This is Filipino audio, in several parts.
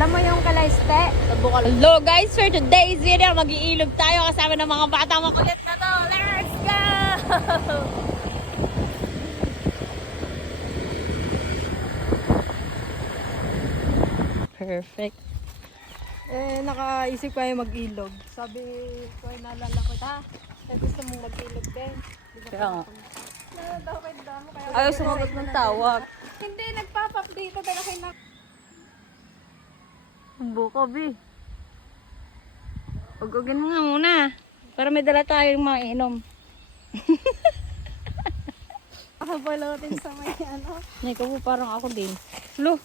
Alam mo yung kalaiste? Hello guys, for today's video, mag-iilog tayo kasama ng mga batang makulit na to. Let's go! Perfect. Nakaisip kayo mag-ilog. Sabi ko, naalala ko, gusto mong mag-ilog din. Kaya nga. Nakakawin mo kaya. Ayaw sumagot ng tawag. Hindi, nagpap-update dala kayo na. Buko, Bi. Ugugin mo nga muna. Para may dala tayong mga inom. Nakabalotin sa may ano. Nay, ikaw po parang ako din. Lo,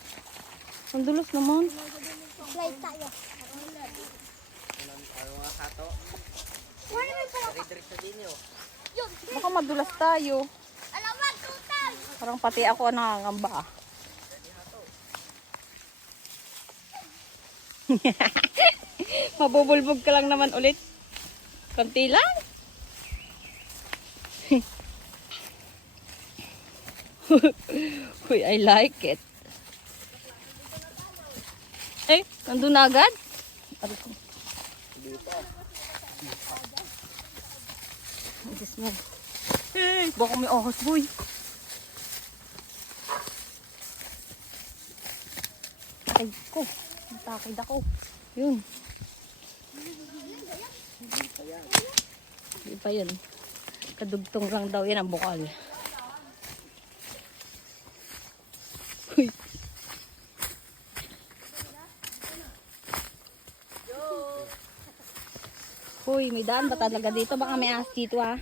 ang dulos naman. Slide tayo. Baka madulas tayo. Alawag, tutay! Parang pati ako nakangamba ah. Mabubulbog ka lang naman ulit. Konti lang. Uy, I like it. Eh, nandun na agad? Aray ko. Diyos mo. Baka may ahas, boy. Takid ko. Takid ako. Yun. Hindi pa yun. Kadugtong lang daw yan ang bukal. Uy. Uy, may daan ba talaga dito? Baka may ahas dito ah.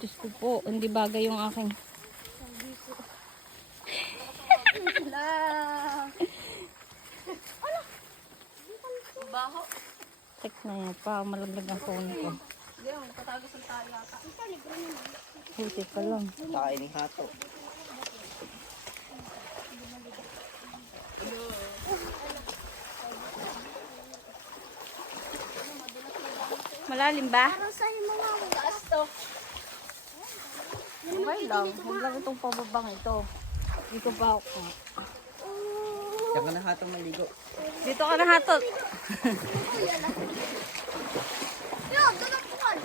Diyos ko po, hindi bagay yung aking. Baho. Check na yan pa, malaglag ang phone ko. Yung, patagos ang tayo yata. Buti ka lang. Kain ng hato. Malalim ba? Sa'yo mga taas to. Okay lang. Huwag lang itong pababang ito. Dito pa ako. Diyan ka na hatong may ligo. Dito ka na hatot. Yo, doon po kan.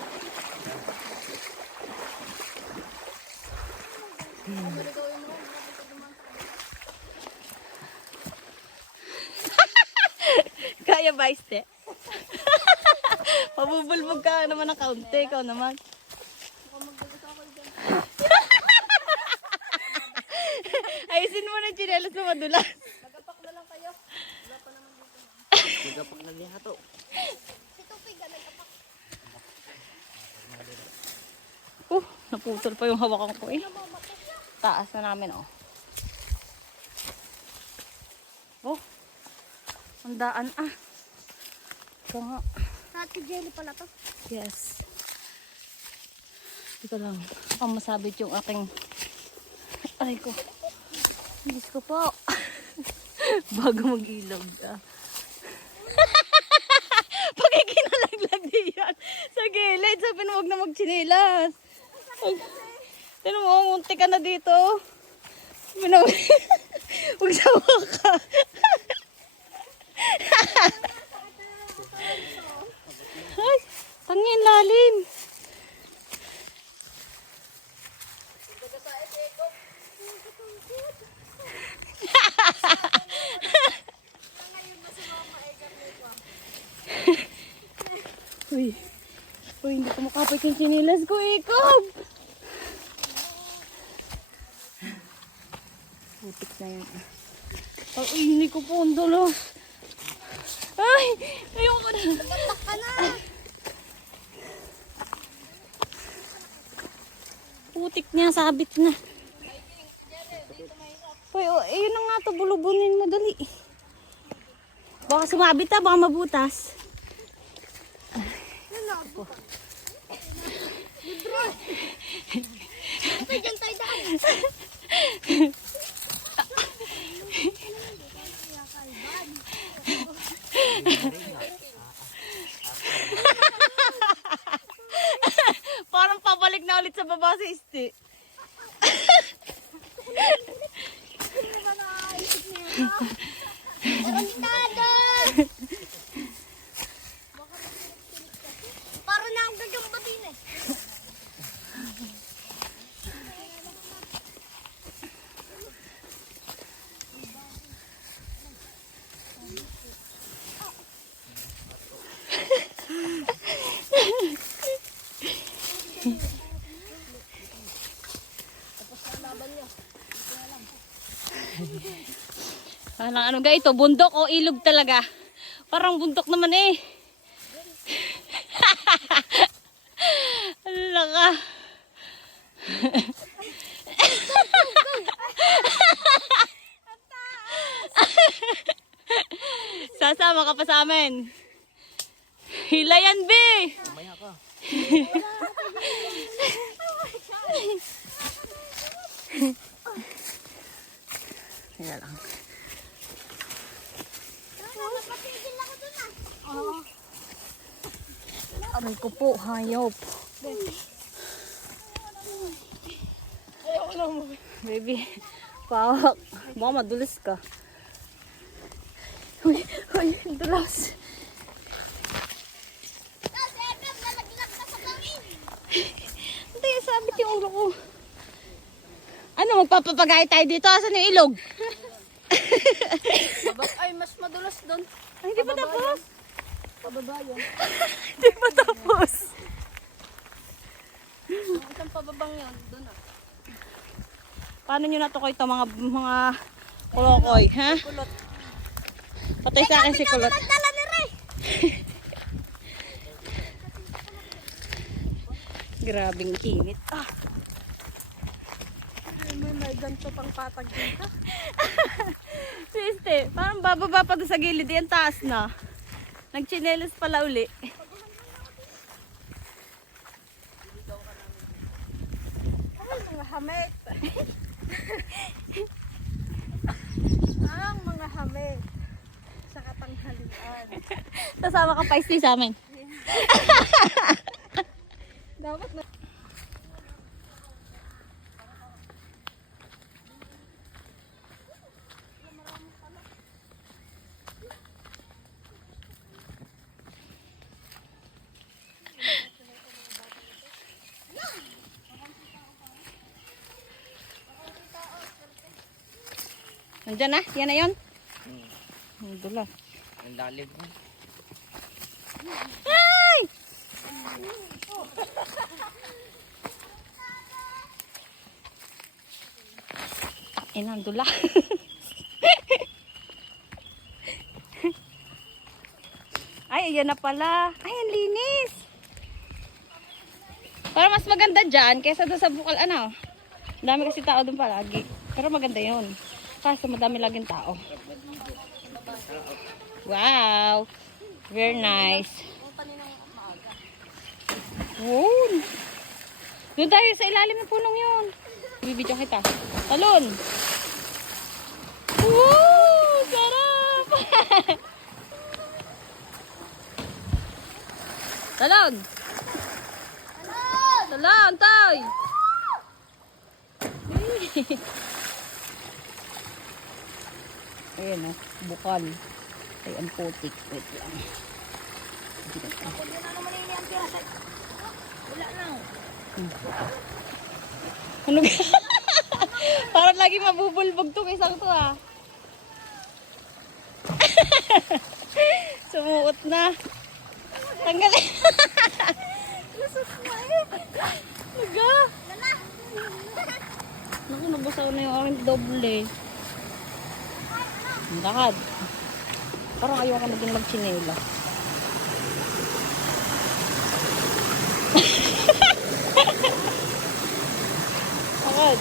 Kaya ba, Iste? Pabubulbog ka naman ng kaunti. Ikaw naman. Ayusin mo na yung chinelas na madulas. Nagapak na lang kayo. Nagapak na niya hato. Si Tupig, nagapak. Naputol pa yung hawakan ko eh. Taas na namin oh. Oh. Ang daan ah. Ito nga. Hati jelly pala to. Yes. Dito lang. Ang masabit yung aking aray ko. Diyos ko po. Bago mag-ilog ah. Pagkikinalaglag din yan. Sa gilid. Sabi na huwag na magchinilas. Tinan mo, munti ka na dito. Sabi na huwag sawa ka. Ay, tangin lalim. Uy, uy, hindi ko makapit yung chinilas ko, Ikob. Putik na yun. Ay, hindi ko po ang dulos. Ay, ayoko na. Nagapak ka na. Putik niya, sabit na. Uy, oh, ayun na nga to, bulubunin mo, dali. Baka sumabit ha, baka mabutas. Tupig, dyan tayo daan. Parang pabalik na ulit sa baba si Isti. Hindi ba nakaisip niya? Para na akong gagambatin eh. Ano ga ito? Bundok o ilog talaga? Parang bundok naman eh. Ala ka. Sasama ka pa sa amin. Hilayan, B! Mamaya ka. Kaya lang. Napatigil ako dun ah. Aray ko po, hayop. Ayoko lang mo. Baby, pawak. Baka madulas ka. Uy, dulas. Kasi agad nalaglag na sa langit. Hindi, sabit yung ulo ko. Ano, magpapapagay tayo dito? Asan yung ilog? Ay, mas madulas doon. Ay, hindi pa tapos. Pababa yan. Hindi pa tapos. Isang pababang yan. Doon ah. Paano nyo natukoy ito mga kulokoy, ha? Kulot. Patay sa akin si kulot. Nagdala ni Ray. Grabing kinit. Ah. May ganito pang patag dito. Siste, parang bababa pa doon sa gilid. Yan taas na. Nagchinelas pala uli. Ay, mga hamit. Ang mga hamit. Sa katanghalian. Sasama ka pa sa amin. Dapat na. Nandiyan na, yan na yun. Ang dula. Ang lalim. Ay! Ina, ang dula. Ay, ayan na pala. Ay, ang linis. Para mas maganda dyan kaysa doon sa bukal, ano. Ang dami kasi tao doon palagi. Pero maganda yun. Kaso madami laging tao. Wow! Very nice. Wow! Doon tayo sa ilalim ng punong yun. Bibidyo kita. Talon! Wow! Sarap! Talon! Talon, tay! Ayan o, bukal. Ay, ang putik. Wait lang. Ano ba? Parang lagi mabubulbog tong isang to ah. Sumuot na. Tanggalin. Lusot na eh. Naga. Naku, nabasaw na yung aking doble. Ang lakad. Parang ayaw ka na din magchinela. Lakad.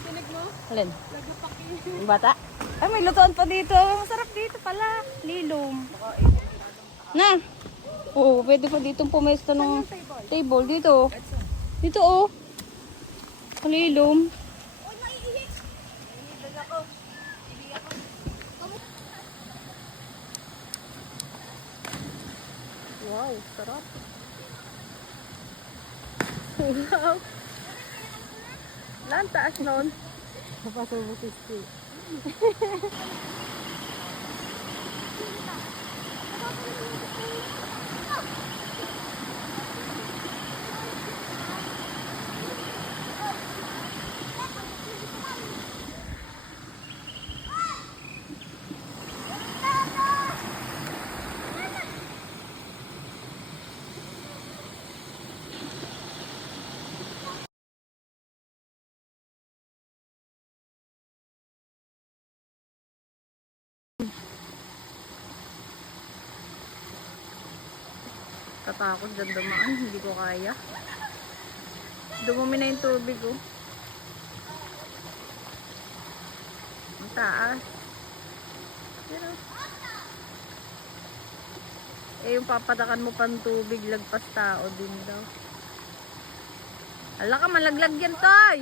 Tinig mo? Alin? Nagapaki. Yung bata? Ay, may lutuan pa dito. Masarap dito pala. Lilom. Na. Oo, pwede pa dito pumesto ng table. Dito. Dito oh. Lilom. Uy, maiihi. Wow, sarap. Wow. Lang taas nun. Napasubo si Steve. Tatakot dyan dumaan. Hindi ko kaya. Dumumi na yung tubig oh. Ang taas. Pero, yung papatakan mo pang tubig, lagpas tao din daw. Hala ka, malaglag yan, Toy!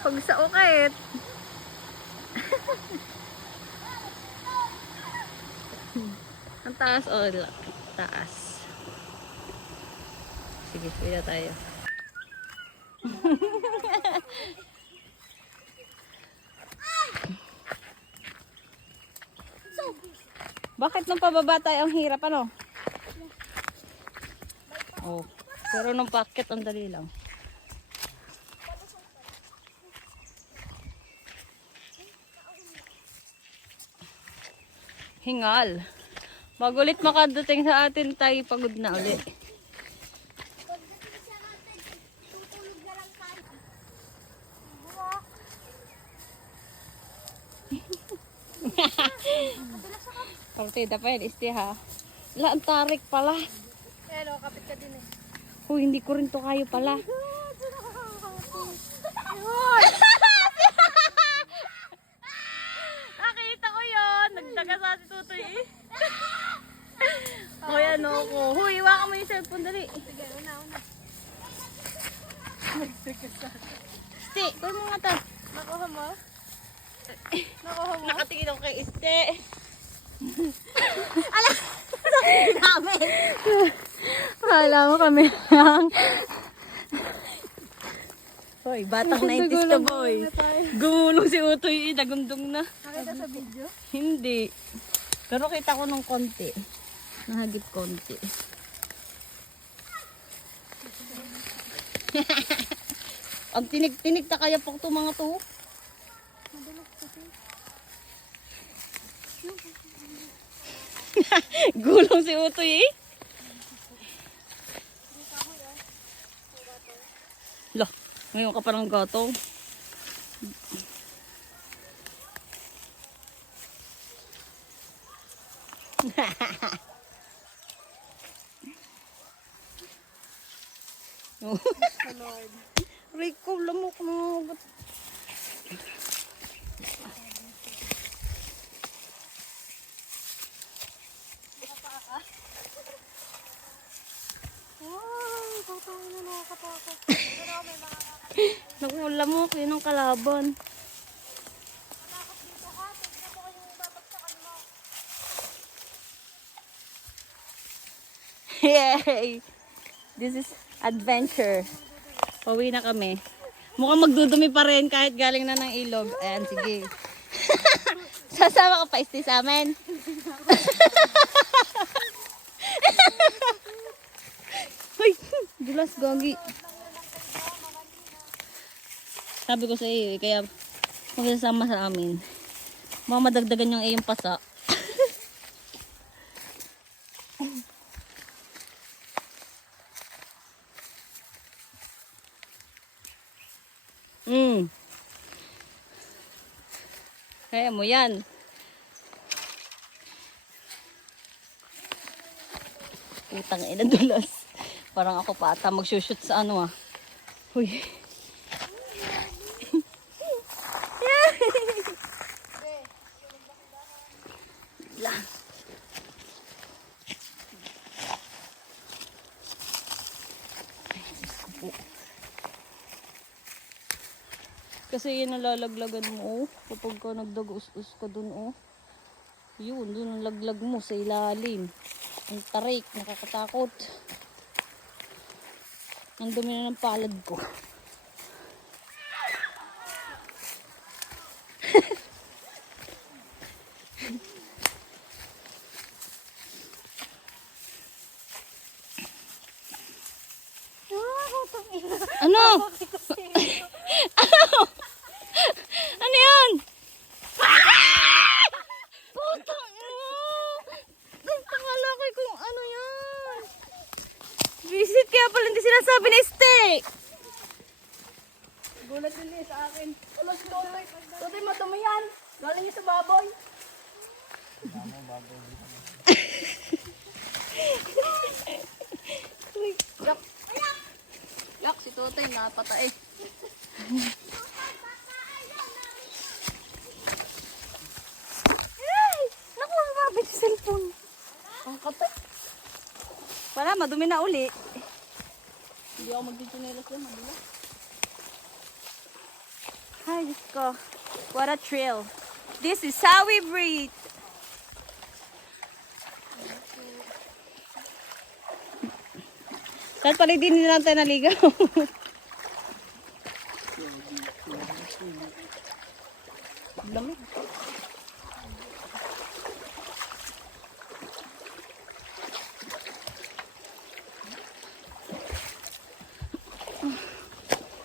Pag sa ukit. Ang taas o taas. Sige, pila tayo. Bakit nung pababa tayo ang hirap ano? Oh, pero nung packet ang dali lang. Hingal. Magulit makadating sa atin tayo pagod na uli. Pagdating siya natin, tutulog na lang tayo. Partida pa yan, isti ha. Wala, ang tarik pala. Hello, kapit ka din eh. Huy, hindi ko rin to kayo pala. Nakita ko yun. Nagdaga sa si Tutoy eh. Hoy, ano ko. Huy, iwakan mo yung cellphone, dali. Sige, una. Sti, kuha mo nga ta. Nakuha mo? Nakuha mo? Nakatingin ako kay Iste. Namin. Akala mo kami lang. Hoy, batang 90s ka boy. Gumulong si Utoy, nagundong na. Nakita sa video? Hindi. Pero kita ko nung konti. Nahagip konti. Ang tinig-tinig ta kaya po itong mga to. Gulong si Utoy eh. Lah, ngayon ka pa ng gatong. Rico, lamok mo. Nakulam mo, yun ang kalaban. Yay! This is adventure. Pauwi na kami. Mukhang magdudumi pa rin kahit galing na ng ilog. Ayan, sige. Sasama ka pa isti sa amin. Hoy, dulas gogi. Sabi ko sa iyo, kaya magsasama sa amin. Mga madagdagan yung iyong pasa. Kaya mo yan. Utang ina dulas. Parang ako pa ata magsushoot sa ano ah. Uy. Lang. Kasi yun ang lalaglagan mo, oh. Kapag ka nagdag-us-us ka dun, oh. Yun, dun ang laglag mo sa ilalim. Ang tarik, nakakatakot. Ang dumi na ng palad ko. Ano? Ano yan? Putang ina! Nagpakala ko kung ano yan. Visit kaya pala hindi sinasabi ni steak. Gulat din sa akin. Wala si Totoy. Totoy, madumi yan. Galing niya sa baboy. Yak. Yak, si Totoy napatay. Ay! Naku, mababit yung cellphone. Ang katay. Wala, madumi na uli. Hindi ako magdichinelas yan. Madula. Ay, Diyos ko. What a thrill. This is how we breathe. Saan pala din nila tayo naligaw? Lamig.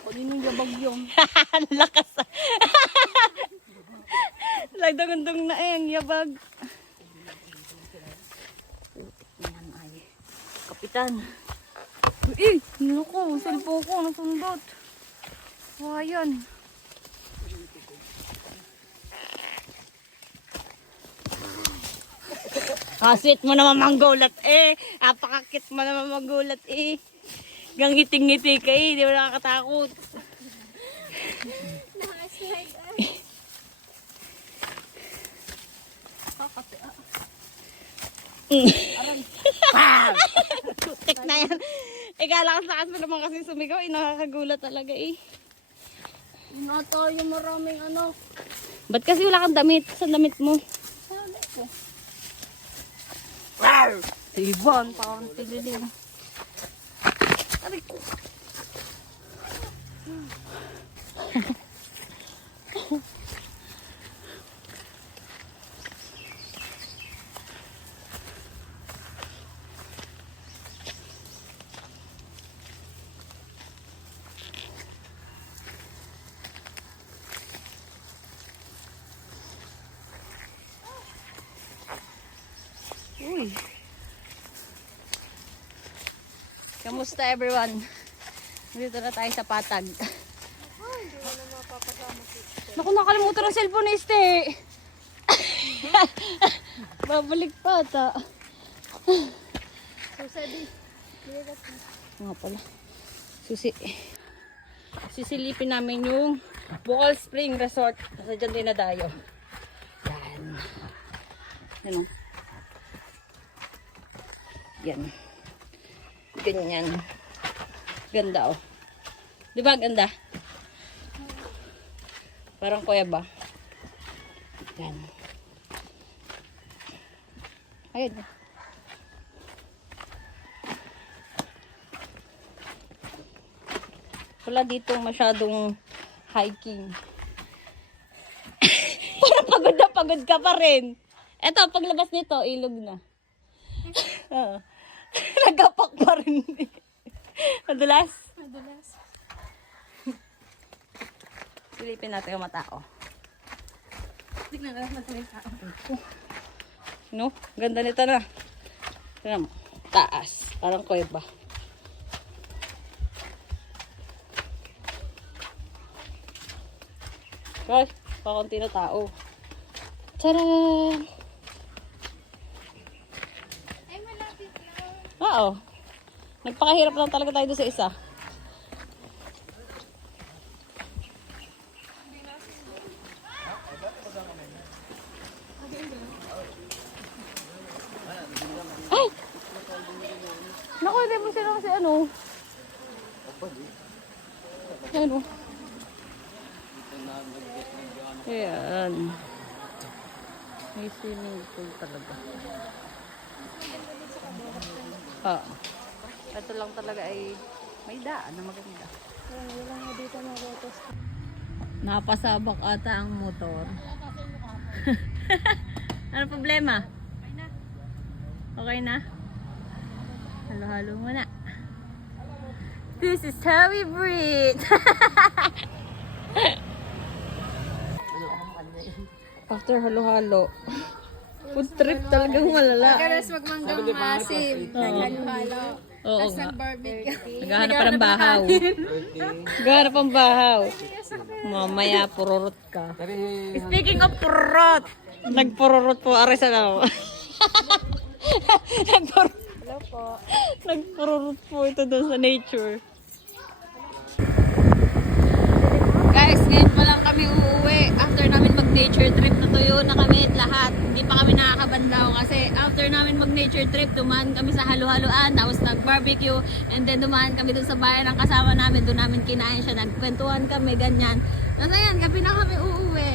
Kanino yung labag yung? Lakas. Lagdagandong na eh, ang yabag. Yan ay. Kapitan. Eh, naku, cellphone ko, nasundot. Ayan. Sweet mo naman manggulat eh. Apakakit mo naman manggulat eh. Gang ngiting-ngiti ka eh. Di mo nakakatakot. Nakaslide ay. Tek na yan. Lakas-lakas mo naman kasi sumigaw. Nakakagulat talaga eh. Nga tayo maraming ano. Ba't kasi wala kang damit? Saan damit mo? Sana ko. Tibon, parang tililing. Aray ko. Uy. Kamusta everyone? Dito na tayo sa patag. Naku, nakalimutan ng cellphone ni Este. Babalik pa ata. Susabi. Nga pala. Sisilipin namin yung Bukal Spring Resort. Nasa dyan din na dayo. Yan. Ano? Yan. Ganyan. Ganda oh. Di ba ganda? Parang kuya ba? Yan. Ayun. Wala dito masyadong hiking. Parang pagod ka pa rin. Eto, paglabas nito, ilog na. Oo. Nagapak pa rin. Madulas? Madulas. Silipin natin yung matao. Tignan na lang natin yung tao. No? Ganda nito na. Tignan mo. Taas. Parang kuweba. Guys, pakunti na tao. Tcharam! Ay, malapit na. Oo. Nagpakahirap lang talaga tayo doon sa isa. kasi ano. Ano? Ayan. May swimming pool talaga. Ah. Ito lang talaga ay may daan na maganda. Wala nga dito mga botos. Napasabak ata ang motor. Ano problema? Okay na? Halo-halo muna. This is how we breathe. After halo-halo. Food trip talagang malala. Karas magmanggang masim. Naghalo-halo. Oo Tapos nga. nag-barbecue. Naghahanap pa ng bahaw. Naghahanap ng bahaw. Mamaya pururot ka. Speaking of pururot, nagpururot po aray sa lao. Hello po. Nagpururot po ito doon sa nature. Guys, ngayon pa lang kami uuwi. After namin mag-nature trip, natuyo na kami at lahat. Hindi pa kami nakakabandaw kasi after namin mag-nature trip, dumaan kami sa halo-haloan, tapos nag-barbecue, and then dumaan kami doon sa bayan ng kasama namin. Doon namin kinain siya, nagkwentuhan kami, ganyan. Tapos ayan, gabi na kami uuwi.